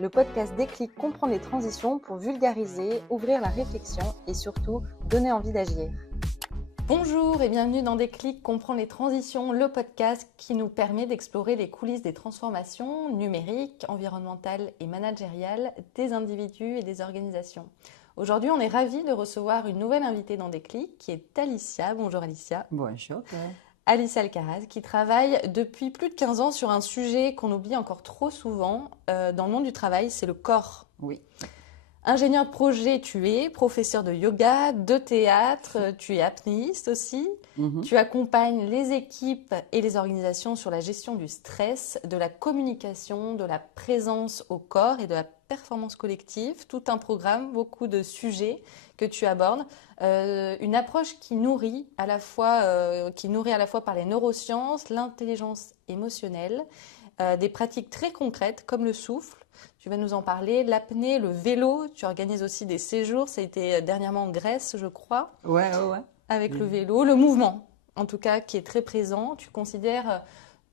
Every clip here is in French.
Le podcast Déclic comprend les transitions pour vulgariser, ouvrir la réflexion et surtout donner envie d'agir. Bonjour et bienvenue dans Déclic comprend les transitions, le podcast qui nous permet d'explorer les coulisses des transformations numériques, environnementales et managériales des individus et des organisations. Aujourd'hui, on est ravis de recevoir une nouvelle invitée dans Déclic qui est Alicia. Bonjour Alicia. Bonjour. Alicia Alcaraz, qui travaille depuis plus de 15 ans sur un sujet qu'on oublie encore trop souvent dans le monde du travail, c'est le corps. Oui. Ingénieur de projet, tu es professeur de yoga, de théâtre, tu es apnéiste aussi. Tu accompagnes les équipes et les organisations sur la gestion du stress, de la communication, de la présence au corps et de la performance collective. Tout un programme, beaucoup de sujets que tu abordes. Une approche qui nourrit à la fois par les neurosciences, l'intelligence émotionnelle, des pratiques très concrètes comme le souffle. Tu vas nous en parler, l'apnée, le vélo, tu organises aussi des séjours, ça a été dernièrement en Grèce, je crois. Ouais. Avec le vélo, le mouvement, en tout cas, qui est très présent. Tu considères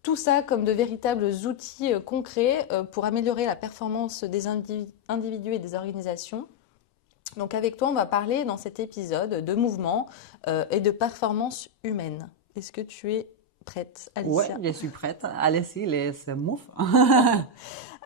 tout ça comme de véritables outils concrets pour améliorer la performance des individus et des organisations. Donc avec toi, on va parler dans cet épisode de mouvement et de performance humaine. Est-ce que tu es prête, Alicia? Oui, je suis prête. Allez-y, let's move.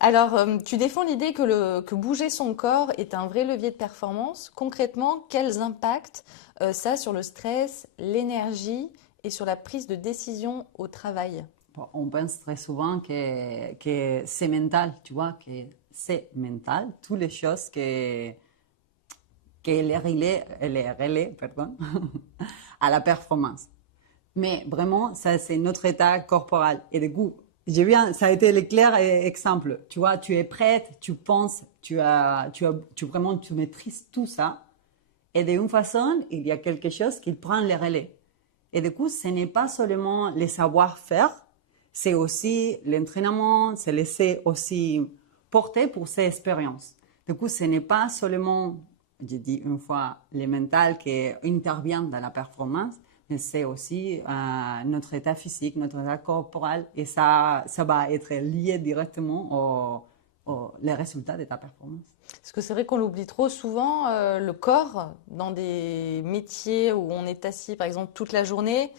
Alors, tu défends l'idée que bouger son corps est un vrai levier de performance. Concrètement, quels impacts ça a sur le stress, l'énergie et sur la prise de décision au travail? On pense très souvent que c'est mental, tu vois, que c'est mental. Toutes les choses que les relais, à la performance. Mais vraiment, ça, c'est notre état corporel. Et du coup, ça a été le clair exemple. Tu vois, tu es prête, tu penses, tu maîtrises tout ça. Et d'une façon, il y a quelque chose qui prend le relais. Et du coup, ce n'est pas seulement le savoir-faire, c'est aussi l'entraînement, c'est laisser aussi porter pour ces expériences. Du coup, ce n'est pas seulement, j'ai dit une fois, le mental qui intervient dans la performance, mais c'est aussi notre état physique, notre état corporel, et ça va être lié directement les résultats de ta performance. Parce que c'est vrai qu'on l'oublie trop souvent, le corps, dans des métiers où on est assis, par exemple, toute la journée.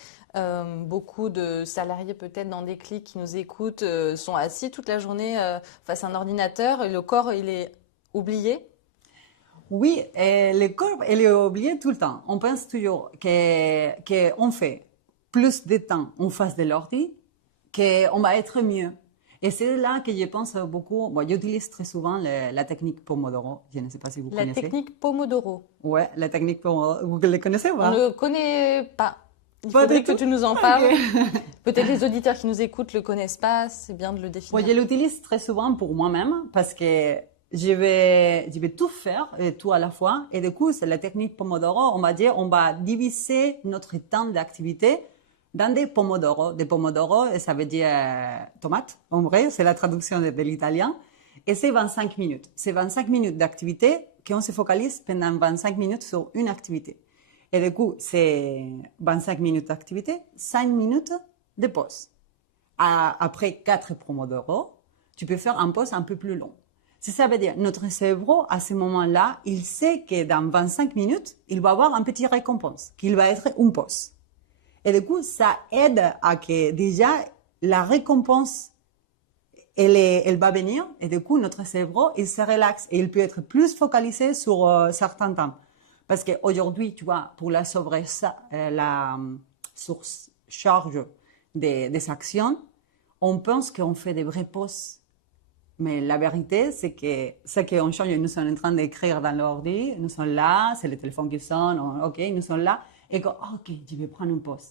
Beaucoup de salariés, peut-être dans des clics qui nous écoutent, sont assis toute la journée face à un ordinateur, et le corps, il est oublié. Oui, et le corps, il est oublié tout le temps. On pense toujours qu'on fait plus de temps en face de l'ordi, qu'on va être mieux. Et c'est là que je pense beaucoup. Bon, j'utilise très souvent la technique Pomodoro. Je ne sais pas si vous connaissez. La technique Pomodoro. Ouais, la technique Pomodoro. Vous la connaissez ou pas? On ne connaît pas. Il faudrait que tu nous en parles. Okay. Peut-être les auditeurs qui nous écoutent ne le connaissent pas. C'est bien de le définir. Bon, je l'utilise très souvent pour moi-même parce que je vais tout faire et tout à la fois. Et du coup, c'est la technique Pomodoro. On va dire, on va diviser notre temps d'activité dans des Pomodoro. Des Pomodoro, ça veut dire tomate. En vrai, c'est la traduction de l'italien. Et c'est 25 minutes. C'est 25 minutes d'activité qu'on se focalise pendant 25 minutes sur une activité. Et du coup, c'est 25 minutes d'activité, 5 minutes de pause. Après 4 Pomodoro, tu peux faire une pause un peu plus longue. Ça veut dire, notre cerveau, à ce moment-là, il sait que dans 25 minutes, il va avoir une petite récompense, qu'il va être une pause. Et du coup, ça aide à que déjà, la récompense, elle va venir. Et du coup, notre cerveau, il se relaxe et il peut être plus focalisé sur certains temps. Parce qu'aujourd'hui, tu vois, pour la surcharge des actions, on pense qu'on fait des vraies pauses. Mais la vérité, c'est que ce qu'on change, nous sommes en train d'écrire dans l'ordi, nous sommes là, c'est le téléphone qui sonne, ok, nous sommes là, et que, ok, je vais prendre une pause.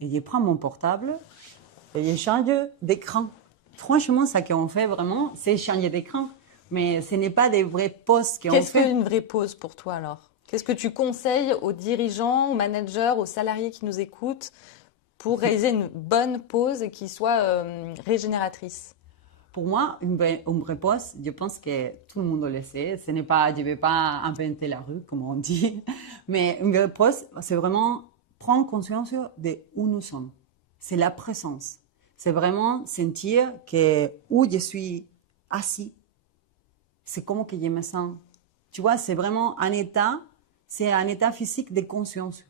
Et je prends mon portable et je change d'écran. Franchement, ce qu'on fait vraiment, c'est changer d'écran. Mais ce n'est pas des vraies pauses qu'on fait. Qu'est-ce qu'une vraie pause pour toi alors? Qu'est-ce que tu conseilles aux dirigeants, aux managers, aux salariés qui nous écoutent pour réaliser une bonne pause et qui soit régénératrice? Pour moi, une vraie pause, je pense que tout le monde le sait. Ce n'est pas, je ne vais pas inventer la rue, comme on dit. Mais une vraie pause, c'est vraiment prendre conscience de où nous sommes. C'est la présence. C'est vraiment sentir que où je suis assis c'est comment que je me sens. Tu vois, c'est vraiment c'est un état physique de conscience.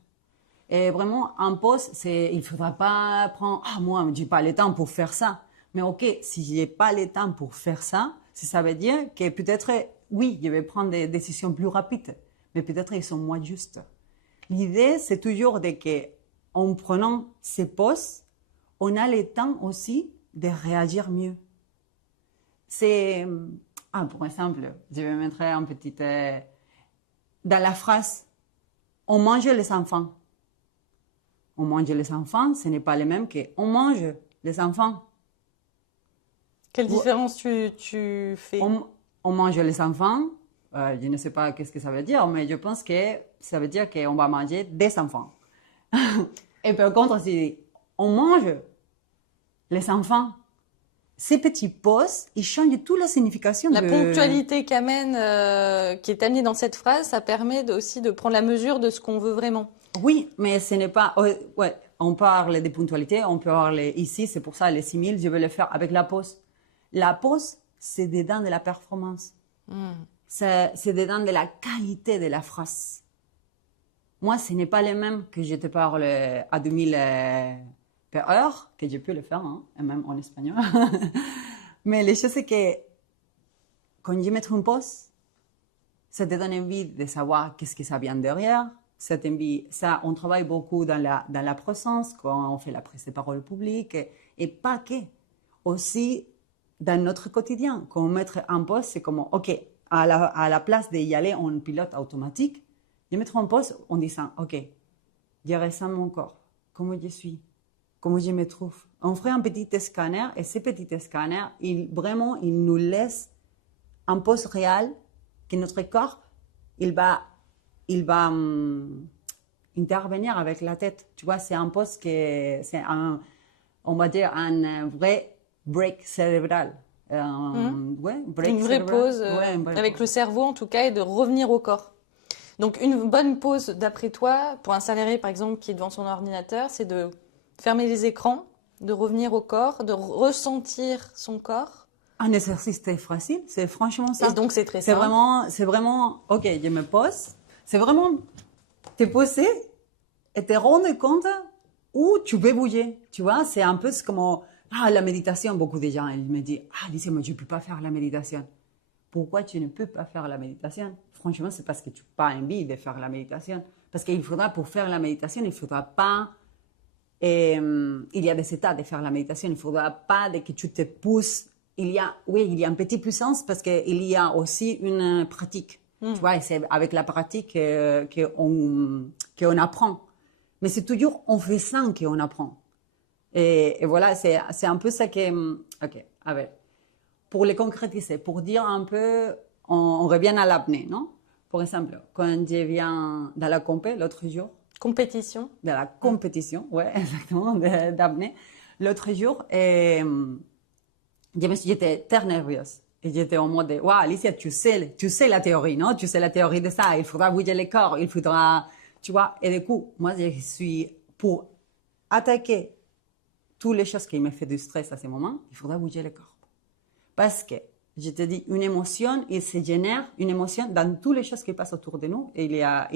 Et vraiment, en pause, il faudra pas prendre, moi, j'ai pas le temps pour faire ça. Mais ok, si j'ai pas le temps pour faire ça, ça veut dire que peut-être, oui, je vais prendre des décisions plus rapides, mais peut-être ils sont moins justes. L'idée, c'est toujours de que, en prenant ces pauses, on a le temps aussi de réagir mieux. Pour exemple, je vais mettre un petit, dans la phrase, on mange les enfants. On mange les enfants, ce n'est pas le même que on mange les enfants. Quelle différence tu fais? On mange les enfants, je ne sais pas qu'est-ce que ça veut dire, mais je pense que ça veut dire qu'on va manger des enfants. Et par contre, si on mange les enfants, ces petits pauses, ils changent toute la signification. La ponctualité qu'amène, qui est amenée dans cette phrase, ça permet aussi de prendre la mesure de ce qu'on veut vraiment. Oui, mais ce n'est pas... ouais, on parle de ponctualité, on peut parler ici, c'est pour ça les similes, je vais le faire avec la pause. La pause, c'est dedans de la performance. C'est dedans de la qualité de la phrase. Moi, ce n'est pas le même que je te parle à 2000 par heure, que je peux le faire, hein, et même en espagnol. Mais les choses, c'est que quand je mets une pause, ça te donne envie de savoir qu'est-ce que ça vient derrière. Ça, on travaille beaucoup dans la présence, quand on fait la prise de parole publique, et pas que. Aussi, dans notre quotidien, quand on met en pause, c'est comme, OK, à la place d'y aller en pilote automatique, je mettre en pause en disant, OK, je ressens mon corps, comment je suis, comment je me trouve. On ferait un petit scanner, et ce petit scanner, il nous laisse en pause réelle que notre corps, il va intervenir avec la tête. Tu vois, c'est un poste on va dire, un vrai break cérébral. Une vraie pause avec le cerveau, en tout cas, et de revenir au corps. Donc, une bonne pause, d'après toi, pour un salarié, par exemple, qui est devant son ordinateur, c'est de fermer les écrans, de revenir au corps, de ressentir son corps. Un exercice très facile, c'est franchement ça. Et donc, c'est très simple. C'est vraiment, OK, je me pose. C'est vraiment te poser et te rendre compte où tu peux bouger. Tu vois, c'est un peu comme la méditation. Beaucoup de gens ils me disent, Alicia, moi je ne peux pas faire la méditation. Pourquoi tu ne peux pas faire la méditation? Franchement, c'est parce que tu n'as pas envie de faire la méditation. Parce qu'il faudra, pour faire la méditation, il ne faudra pas... il y a des états de faire la méditation. Il ne faudra pas que tu te pousses. Il y a une petite puissance parce qu'il y a aussi une pratique. Tu vois, c'est avec la pratique qu'on apprend. Mais c'est toujours en faisant qu'on apprend. Et voilà, c'est un peu ça que... OK, avec. Pour les concrétiser, pour dire un peu, on revient à l'apnée, non? Par exemple, quand je viens dans la l'autre jour... Compétition. De la compétition, ouais, exactement, d'apnée. L'autre jour, j'étais très nerveuse. Et j'étais en mode, Alicia, tu sais la théorie, non? Tu sais la théorie de ça. Il faudra bouger les corps, il faudra, tu vois. Et du coup, moi, je suis pour attaquer toutes les choses qui me font du stress à ce moment, il faudra bouger les corps. Parce que, je te dis, une émotion, il se génère une émotion dans toutes les choses qui passent autour de nous. Et il y a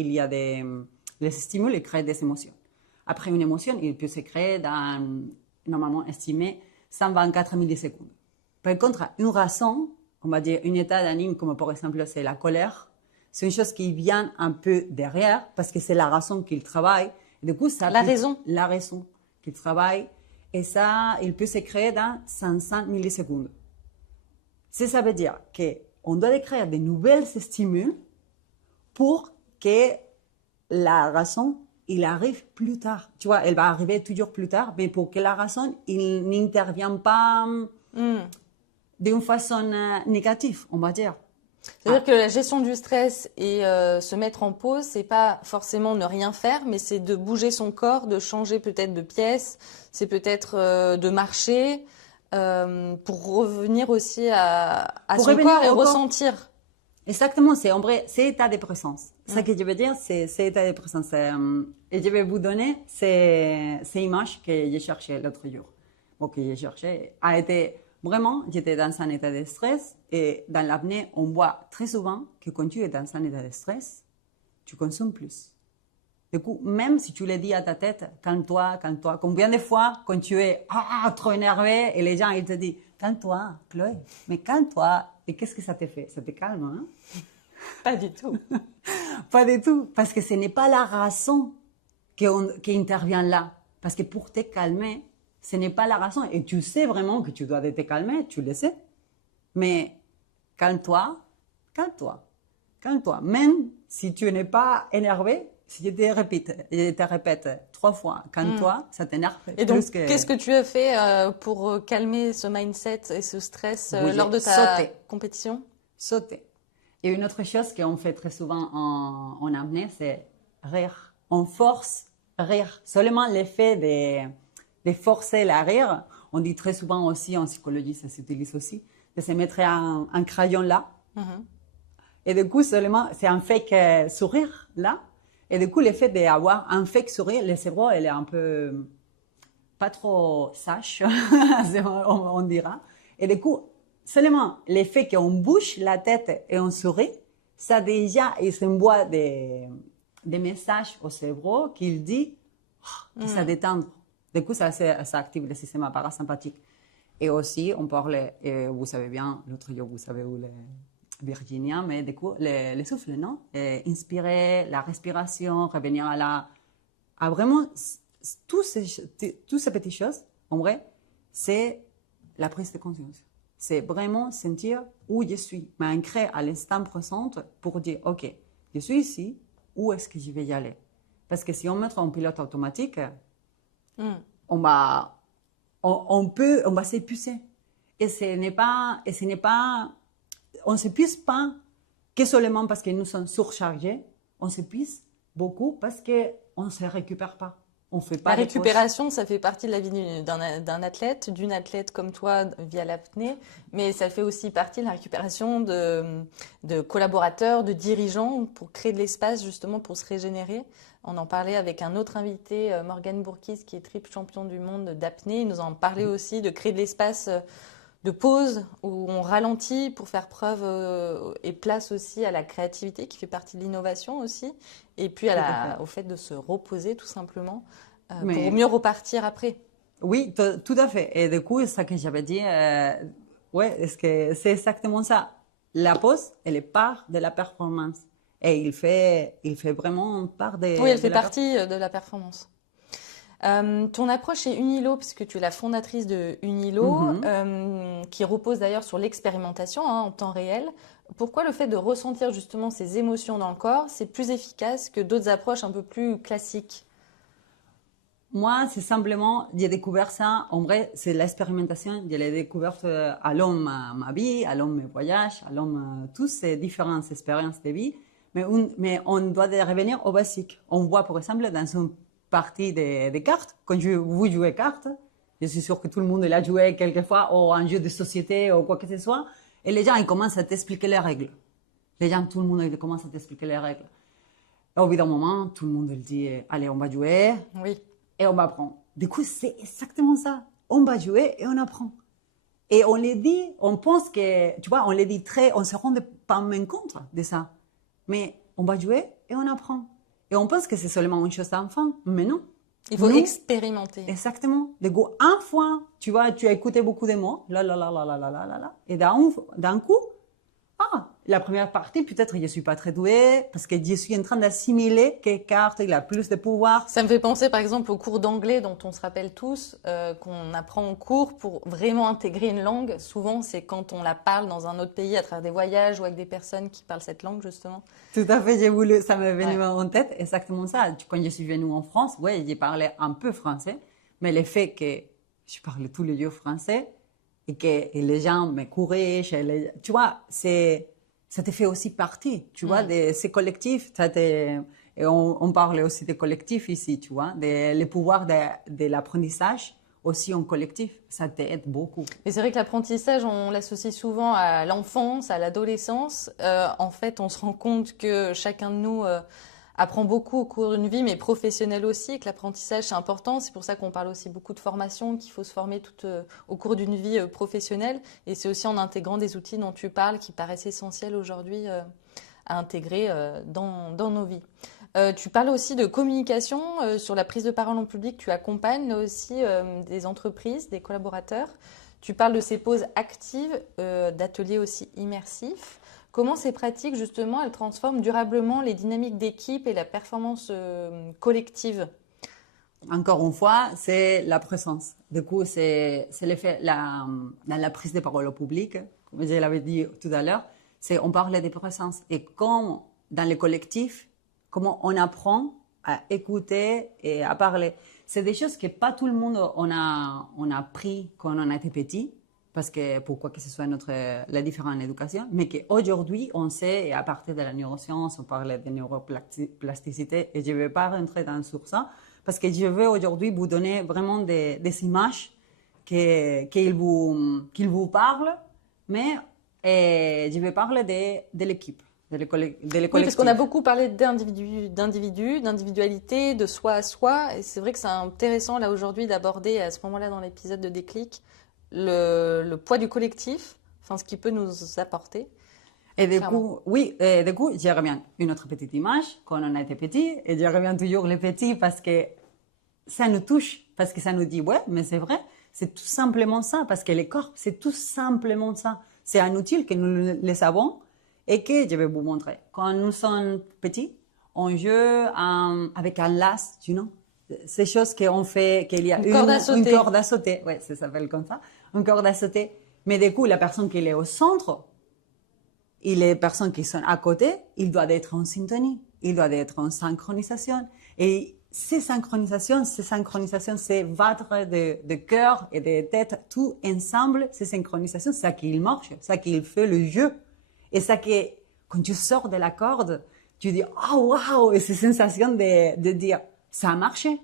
les stimuli créent des émotions. Après une émotion, il peut se créer dans, normalement estimé, 124 millisecondes. Par contre, une raison, on va dire un état d'anime, comme par exemple c'est la colère, c'est une chose qui vient un peu derrière, parce que c'est la raison qu'il travaille. Et du coup, la raison qu'il travaille. Et ça, il peut se créer dans 500 millisecondes. Ça veut dire qu'on doit créer de nouvelles stimuli pour que la raison, il arrive plus tard. Tu vois, elle va arriver toujours plus tard, mais pour que la raison, il n'intervient pas d'une façon négative, on va dire. C'est-à-dire que la gestion du stress et se mettre en pause, c'est pas forcément ne rien faire, mais c'est de bouger son corps, de changer peut-être de pièce, c'est peut-être de marcher pour revenir aussi à son corps et ressentir. Exactement, c'est en vrai, c'est état de présence. Ce que je veux dire, c'est état de présence. Et je vais vous donner ces images que j'ai cherchées l'autre jour. Bon, que j'ai cherché, a été Vraiment, j'étais dans un état de stress et dans l'apnée, on voit très souvent que quand tu es dans un état de stress, tu consommes plus. Du coup, même si tu le dis à ta tête, calme-toi, calme-toi. Combien de fois, quand tu es trop énervé et les gens ils te disent, calme-toi, Chloé, mais calme-toi. Et qu'est-ce que ça te fait? Ça te calme, hein? Pas du tout. Pas du tout, parce que ce n'est pas la raison qui intervient là. Parce que pour te calmer, ce n'est pas la raison. Et tu sais vraiment que tu dois te calmer, tu le sais. Mais calme-toi, calme-toi, calme-toi. Même si tu n'es pas énervé, si je te répète 3 fois, calme-toi, ça t'énerve. Et donc, qu'est-ce que tu as fait pour calmer ce mindset et ce stress lors de ta compétition? Sauter. Et une autre chose qu'on fait très souvent en apnée, c'est rire. On force rire. Seulement l'effet de forcer la rire, on dit très souvent aussi, en psychologie, ça s'utilise aussi, de se mettre un crayon là. Et du coup, seulement, c'est un fake sourire là. Et du coup, l'effet d'avoir un fake sourire, le cerveau, elle est un peu pas trop sage, on dira. Et du coup, seulement l'effet qu'on bouge la tête et on sourit, ça déjà, il s'envoie des messages au cerveau qui dit que ça détend. Du coup, ça active le système parasympathique. Et aussi, on parlait, et vous savez bien, l'autre jour, vous savez où Virginia, mais du coup, le souffle, non? Et inspirer, la respiration, revenir à vraiment, toutes ces petites choses, en vrai, c'est la prise de conscience. C'est vraiment sentir où je suis, m'ancrer à l'instant présent pour dire, OK, je suis ici, où est-ce que je vais y aller? Parce que si on met en pilote automatique, on va s'épuiser. Et on ne s'épuise pas que seulement parce que nous sommes surchargés, on s'épuise beaucoup parce qu'on ne se récupère pas. On fait pas la récupération, ça fait partie de la vie d'un athlète, d'une athlète comme toi via l'apnée, mais ça fait aussi partie de la récupération de collaborateurs, de dirigeants pour créer de l'espace justement pour se régénérer. On en parlait avec un autre invité, Morgane Bourkis, qui est triple champion du monde d'apnée. Il nous en parlait aussi de créer de l'espace de pause où on ralentit pour faire preuve et place aussi à la créativité qui fait partie de l'innovation aussi, et puis au fait de se reposer tout simplement pour mieux repartir après. Oui, tout à fait. Et du coup, c'est ça que j'avais dit, est-ce que c'est exactement ça. La pause, elle est part de la performance. Et il fait vraiment part Oui, elle fait partie de la performance. Ton approche est Unilo, puisque tu es la fondatrice de Unilo, qui repose d'ailleurs sur l'expérimentation en temps réel. Pourquoi le fait de ressentir justement ces émotions dans le corps, c'est plus efficace que d'autres approches un peu plus classiques? Moi, c'est simplement, j'ai découvert ça, en vrai, c'est l'expérimentation, je l'ai découverte à l'homme ma vie, à l'homme mes voyages, à l'homme toutes ces différentes expériences de vie, mais on doit revenir au basique. On voit, par exemple, dans une partie des cartes, quand vous jouez cartes, je suis sûre que tout le monde l'a joué quelquefois, ou un jeu de société, ou quoi que ce soit, et les gens, ils commencent à t'expliquer les règles. Tout le monde, il commence à t'expliquer les règles. Et au bout d'un moment, tout le monde dit, allez, on va jouer. Oui. Et on va apprendre. Du coup, c'est exactement ça. On va jouer et on apprend. Et on les dit, on pense que, tu vois, on les dit on se rend pas même compte de ça. Mais on va jouer et on apprend. Et on pense que c'est seulement une chose d'enfant, mais non. Il faut expérimenter. Exactement. Du coup, une fois, tu vois, tu as écouté beaucoup de mots, et d'un coup, la première partie, peut-être je suis pas très douée parce que je suis en train d'assimiler quelle carte il a plus de pouvoir. Ça me fait penser par exemple au cours d'anglais dont on se rappelle tous, qu'on apprend en cours pour vraiment intégrer une langue. Souvent, c'est quand on la parle dans un autre pays à travers des voyages ou avec des personnes qui parlent cette langue justement. Tout à fait, ça m'est venu en tête, exactement ça. Quand je suis venue en France, j'ai parlé un peu français, mais le fait que je parle tous les jours français et que les gens me corrigent, tu vois, ça te fait aussi partie, tu vois, de ces collectifs. Et on parle aussi des collectifs ici, tu vois, le pouvoir de l'apprentissage aussi en collectif, ça t'aide beaucoup. Et c'est vrai que l'apprentissage, on l'associe souvent à l'enfance, à l'adolescence. En fait, on se rend compte que chacun de nous a apprend beaucoup au cours d'une vie, mais professionnelle aussi, et que l'apprentissage, c'est important. C'est pour ça qu'on parle aussi beaucoup de formation, qu'il faut se former au cours d'une vie professionnelle. Et c'est aussi en intégrant des outils dont tu parles qui paraissent essentiels aujourd'hui à intégrer dans nos vies. Tu parles aussi de communication sur la prise de parole en public. Tu accompagnes là aussi des entreprises, des collaborateurs. Tu parles de ces pauses actives, d'ateliers aussi immersifs. Comment ces pratiques, justement, elles transforment durablement les dynamiques d'équipe et la performance collective? Encore une fois, c'est la présence. Du coup, c'est l'effet, dans la prise de parole au public, comme je l'avais dit tout à l'heure, on parle de présence. Et comme dans les collectifs, comment on apprend à écouter et à parler. C'est des choses que pas tout le monde on a appris quand on a été petit, parce que pourquoi que ce soit la différence en éducation, mais qu'aujourd'hui on sait, et à partir de la neuroscience, on parle de neuroplasticité, et je ne vais pas rentrer sur ça, parce que je veux aujourd'hui vous donner vraiment des images qu'ils vous parlent, mais je vais parler de l'équipe. Oui, parce qu'on a beaucoup parlé d'individualité, de soi à soi. Et c'est vrai que c'est intéressant là aujourd'hui d'aborder à ce moment-là dans l'épisode de Déclic le poids du collectif, enfin ce qui peut nous apporter. Et du coup, je reviens une autre petite image quand on a été petit, et je reviens toujours les petits parce que ça nous touche, parce que ça nous dit ouais, mais c'est vrai, c'est tout simplement ça, parce que les corps, c'est tout simplement ça. C'est un outil que nous le savons. Et que je vais vous montrer. Quand nous sommes petits, on joue avec un lasso, ces choses qu'on fait, qu'il y a une corde à sauter. Ouais, ça s'appelle comme ça, une corde à sauter. Mais du coup, la personne qui est au centre et les personnes qui sont à côté, ils doivent être en syntonie, ils doivent être en synchronisation. Et ces synchronisations, c'est battre de cœur et de tête tout ensemble. Ces synchronisations, c'est ça qui marche, c'est ça qui fait le jeu. Et ça que, quand tu sors de la corde, tu dis, oh waouh, et ces sensations de dire, ça a marché.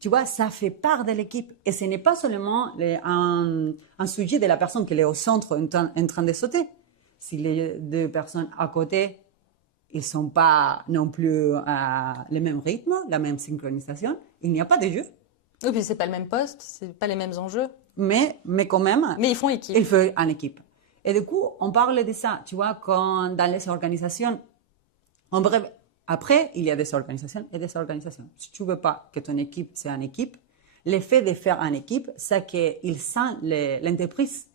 Tu vois, ça fait part de l'équipe. Et ce n'est pas seulement un sujet de la personne qui est au centre en train de sauter. Si les deux personnes à côté, ils sont pas non plus à le même rythme, la même synchronisation, il n'y a pas de jeu. Oui, puis c'est pas le même poste, c'est pas les mêmes enjeux. Mais quand même. Mais ils font équipe. Ils font en équipe. Et du coup, on parle de ça, tu vois, quand dans les organisations, en bref, après, il y a des organisations et des organisations. Si tu veux pas que ton équipe soit une équipe, l'effet de faire une équipe, c'est qu'il sent l'entreprise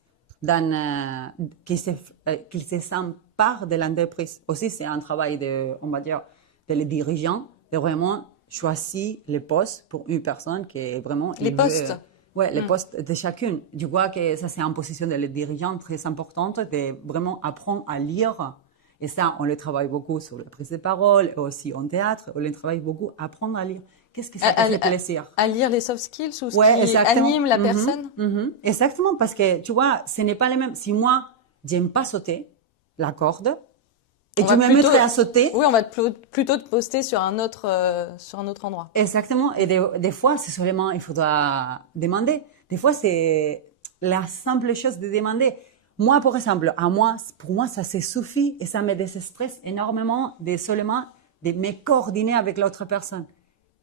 qu'il se sent part de l'entreprise. Aussi, c'est un travail on va dire, les dirigeants, de vraiment choisir les postes pour une personne qui est vraiment... Les postes. Oui, les postes de chacune. Je vois que ça, c'est une position de les dirigeants très importante, de vraiment apprendre à lire. Et ça, on le travaille beaucoup sur la prise de parole, et aussi en théâtre, on le travaille beaucoup, apprendre à lire. Qu'est-ce que ça te fait plaisir? À lire les soft skills ou ce qui anime la personne? Exactement, parce que, tu vois, ce n'est pas les mêmes. Si moi, j'aime pas sauter la corde, et tu me mettrais à sauter. Oui, on va plutôt te poster sur un autre endroit. Exactement. Et des fois, c'est seulement, il faudra demander. Des fois, c'est la simple chose de demander. Moi, par exemple, pour moi, ça se suffit et ça me déstresse énormément seulement de me coordonner avec l'autre personne.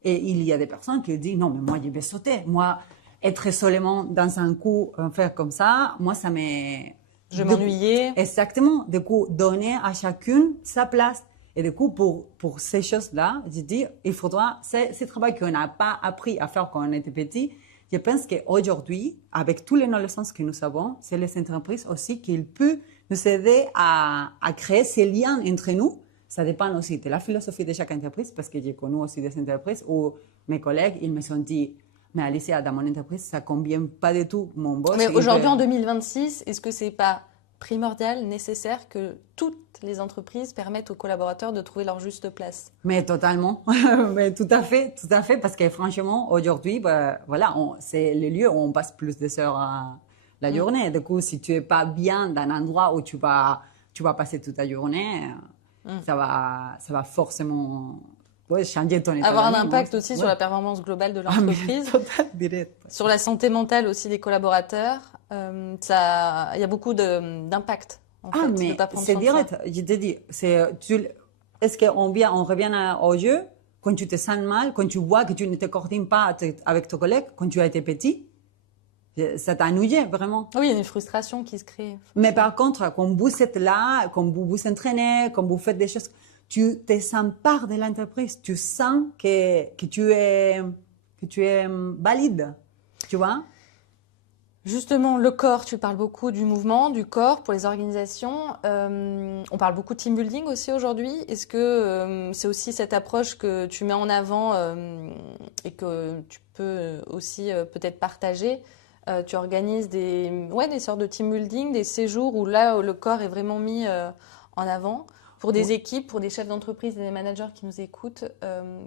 Et il y a des personnes qui disent, non, mais moi, je vais sauter. Moi, être seulement dans un coup, faire comme ça, moi, ça me... Je m'ennuyais. Exactement. Du coup, donner à chacune sa place. Et du coup, pour ces choses-là, je dis, il faudra, ce travail qu'on n'a pas appris à faire quand on était petit, je pense qu'aujourd'hui, avec tous les connaissances que nous avons, c'est les entreprises aussi qui peuvent nous aider à créer ces liens entre nous. Ça dépend aussi de la philosophie de chaque entreprise, parce que j'ai connu aussi des entreprises où mes collègues, ils me sont dit, mais Alicia, dans mon entreprise, ça ne convient pas du tout mon boss. Mais aujourd'hui, en 2026, est-ce que ce n'est pas primordial, nécessaire que toutes les entreprises permettent aux collaborateurs de trouver leur juste place? Mais totalement, mais tout à fait, parce que franchement, aujourd'hui, voilà, c'est le lieu où on passe plus d'heures la journée. Du coup, si tu es pas bien dans un endroit où tu vas passer toute ta journée, ça va forcément changer ton état avoir un d'âme, impact aussi sur la performance globale de l'entreprise, sur la santé mentale aussi des collaborateurs. Il y a beaucoup d'impact. Mais c'est direct. Je te dis, est-ce on revient au jeu quand tu te sens mal, quand tu vois que tu ne te coordonnes pas avec ton collègue, quand tu as été petit, ça t'a ennuyé, vraiment. Oui, il y a une frustration qui se crée. Mais par contre, quand vous êtes là, quand vous vous entraînez, quand vous faites des choses, tu te sens part de l'entreprise. Tu sens que tu es valide. Tu vois? Justement, le corps, tu parles beaucoup du mouvement, du corps pour les organisations. On parle beaucoup de team building aussi aujourd'hui. Est-ce que c'est aussi cette approche que tu mets en avant et que tu peux aussi peut-être partager? Tu organises des sortes de team building, des séjours où là, le corps est vraiment mis en avant. Pour des équipes, pour des chefs d'entreprise et des managers qui nous écoutent,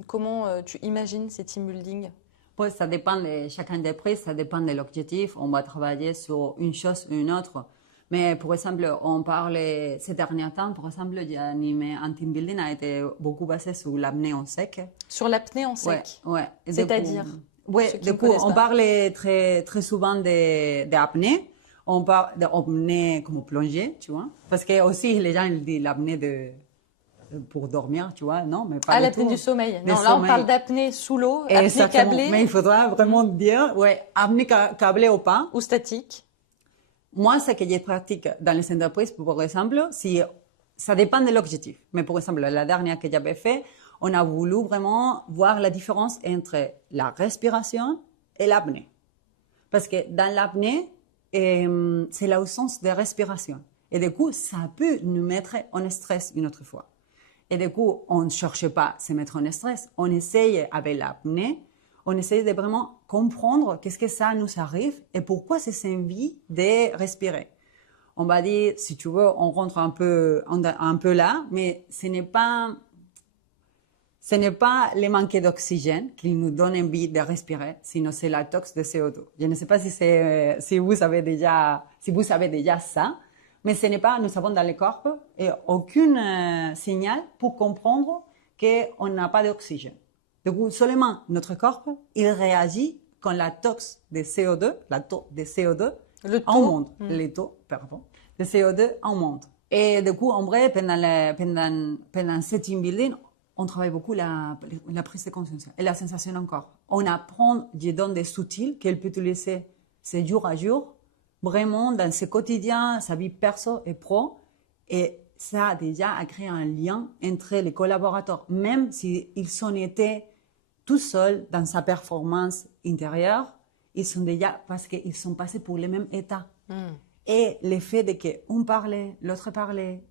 comment tu imagines ces team building? Pues ça dépend de chaque entreprise, ça dépend de l'objectif. On va travailler sur une chose ou une autre. Mais par exemple, on parle ces derniers temps, par exemple, j'ai animé un team building a été beaucoup basé sur l'apnée en sec. Sur l'apnée en sec? Ouais. C'est-à-dire? Oui, du coup, on parlait très, très souvent d'apnée. On parle d'apnée comme plongée, tu vois. Parce que aussi, les gens ils disent l'apnée pour dormir, tu vois. Non, mais pas du l'apnée tout. du sommeil. Non, là, on parle d'apnée sous l'eau, apnée Exactement. câblée. Mais il faudra vraiment dire, apnée câblée ou pas. Ou statique. Moi, ce que je pratique dans les entreprises, par exemple, ça dépend de l'objectif. Mais par exemple, la dernière que j'avais fait, on a voulu vraiment voir la différence entre la respiration et l'apnée. Parce que dans l'apnée, c'est l'absence de respiration. Et du coup, ça peut nous mettre en stress une autre fois. Et du coup, on ne cherche pas à se mettre en stress. On essaye avec l'apnée, on essaye de vraiment comprendre qu'est-ce que ça nous arrive et pourquoi c'est envie de respirer. On va dire, si tu veux, on rentre un peu là, mais ce n'est pas le manque d'oxygène qui nous donne envie de respirer, sinon c'est la tox de CO2. Je ne sais pas si vous savez déjà ça, mais ce n'est pas, nous avons dans le corps et aucun signal pour comprendre qu'on n'a pas d'oxygène. Du coup, seulement notre corps, il réagit quand la tox de CO2, augmente. Le taux, de CO2 augmente. Et du coup, en vrai, pendant ce team building, on travaille beaucoup la prise de conscience et la sensation encore. On apprend, je donne des outils qu'elle peut utiliser jour à jour, vraiment dans ce quotidien, sa vie perso et pro. Et ça a déjà créé un lien entre les collaborateurs, même s'ils sont été tout seuls dans sa performance intérieure, ils sont déjà, parce qu'ils sont passés pour les mêmes états. Et le fait de qu'on parlait, l'autre parlait,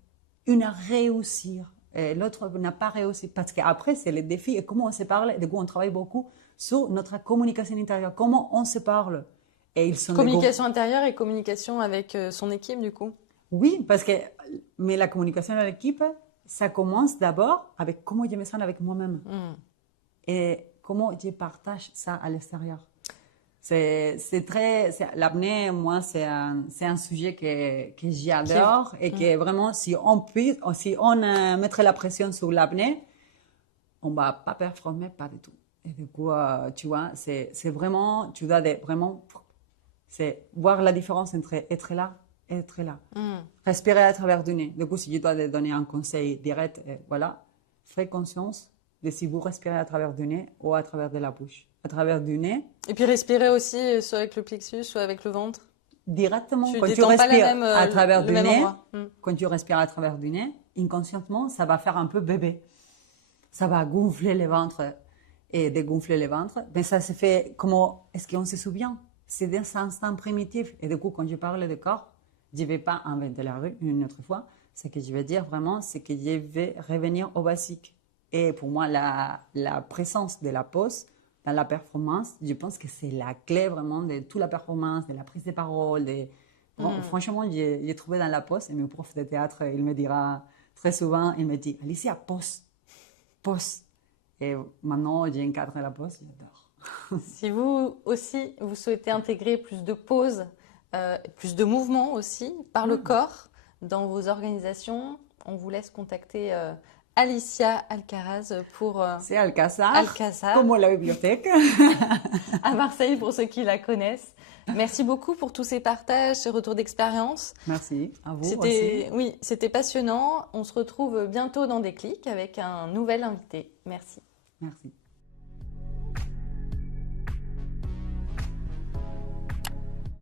une a réussi, l'autre n'a pas réussi, parce qu'après, c'est le défi et comment on se parle. Du coup, on travaille beaucoup sur notre communication intérieure, comment on se parle. Et ils sont communication intérieure et communication avec son équipe, du coup. Oui, mais la communication avec l'équipe, ça commence d'abord avec comment je me sens avec moi-même. Et comment je partage ça à l'extérieur. L'apnée, moi, c'est un sujet que j'adore et que vraiment, si on mettrait la pression sur l'apnée, on va pas performer, pas du tout. Et du coup, tu vois, c'est vraiment, tu dois vraiment, c'est voir la différence entre être là et être là. Respirer à travers du nez. Du coup, si je dois te donner un conseil direct, voilà, faites conscience de si vous respirez à travers du nez ou à travers de la bouche. À travers du nez. Et puis respirer aussi, soit avec le plexus, soit avec le ventre. Directement, quand tu respires à travers du nez, quand tu respires à travers du nez, inconscientement, ça va faire un peu bébé. Ça va gonfler le ventre et dégonfler le ventre. Mais ça se fait comment? Est-ce qu'on se souvient? C'est des instants primitifs. Et du coup, quand je parle de corps, je ne vais pas inventer la rue une autre fois. Ce que je vais dire vraiment, c'est que je vais revenir au basique. Et pour moi, la présence de la pause dans la performance, je pense que c'est la clé vraiment de toute la performance, de la prise de parole. Franchement, j'ai trouvé dans la pause, et mon prof de théâtre, il me dira très souvent, il me dit, Alicia, pause. Et maintenant, j'ai encadré la pause, j'adore. Si vous aussi, vous souhaitez intégrer plus de pauses, plus de mouvements aussi par le corps dans vos organisations, on vous laisse contacter Alicia Alcaraz pour... c'est Alcazar, comme la bibliothèque. à Marseille pour ceux qui la connaissent. Merci beaucoup pour tous ces partages, ces retours d'expérience. Merci à vous aussi. Oui, c'était passionnant. On se retrouve bientôt dans Déclic avec un nouvel invité. Merci. Merci.